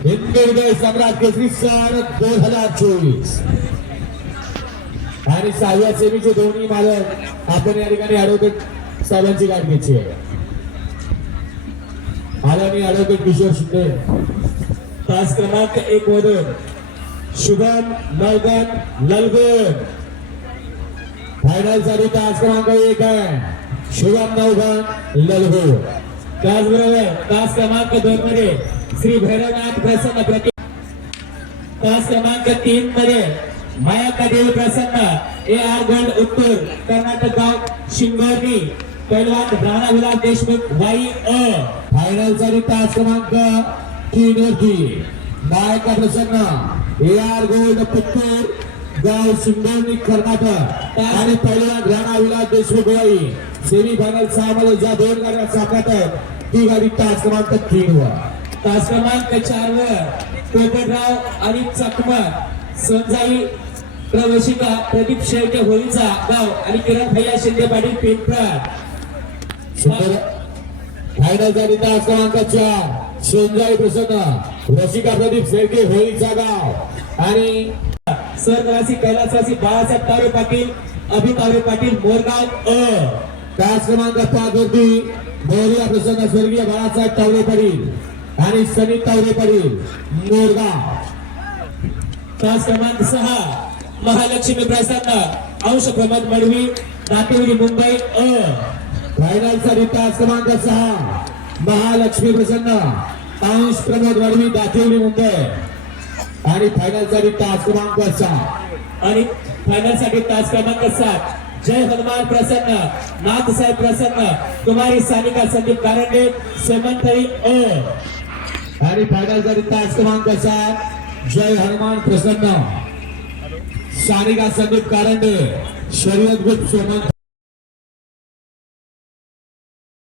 हिंदुदय सम्राट केसरी सन दोन हजार चोवीस. आणि सहाव्या सेमीचे दोन्ही मालक आपण या ठिकाणी अडवतो साहेबांची गाठ घ्यायची आहे. आलानी अडवतो किशोर शिंदे. तास क्रमांक एक मधून शुभम नवगन ललगन. फायनलसाठी तास क्रमांक एक आहे. शुभम नवगन ललगुण त्याचबरोबर तास क्रमांक दोन मध्ये श्री भैरवनाथ प्रसन्न प्रति तास क्रमांक तीन मध्ये माया कदेव प्रसन्न ए आर गोल्ड उत्तर कर्नाटक गाव शिंगोर्णी पैलवान राणा विलास देशमुख वाई अ. फायनलसाठी तास क्रमांक तीन वरती मायका Prasanna A R gold Puttur गाव शिंगोर्णी कर्नाटक आणि पैलवान राणा विलास देशमुख वाई. सेमी फायनल सहा मध्ये ज्या दोन गाड्या सापडत आहेत ती गाडी तास क्रमांक तीन वर. तास क्रमांक चार वर पोपटराव आणि चकमक संजाई प्रवेशिका प्रदीप शेळके होळीचा गाव आणि किरण भैया शिंदे पाटील पिंपळा फायनल झाली तास क्रमांक चार. सोनजाई प्रसन्न. रसिका प्रदीप शेळके होळीचा गाव. आणि सरनिवासी कैलासवासी बाळासाहेब तारे पाटील अभि तारे पाटील मोरगाव अ. तास क्रमांक पाच वरती मोरिया प्रसन्न स्वर्गीय बाळासाहेब तावरे पाटील आणि सनी तावरे पाटील. मोरगा. तास क्रमांक सहा महालक्ष्मी प्रसन्न अंश प्रमोद मडवी नातेवाडी मुंबई अ. फायनलचा साठी तास क्रमांक सहा महालक्ष्मी प्रसन्न. अंश प्रमोद मडवी दातेवली मुंबई. आणि फायनलसाठी तास क्रमांक सहा. आणि फायनलसाठी तास क्रमांक सात जय हनुमान प्रसन्न नाथसाहेब प्रसन्न कुमारी सानिका संदीप कारंडे सेमंतरी ओ. आणि फायनलसाठी तास क्रमांक सात जय हनुमान प्रसन्न. सानिका संदीप कारंडे शर्यत गुप्त सोमंत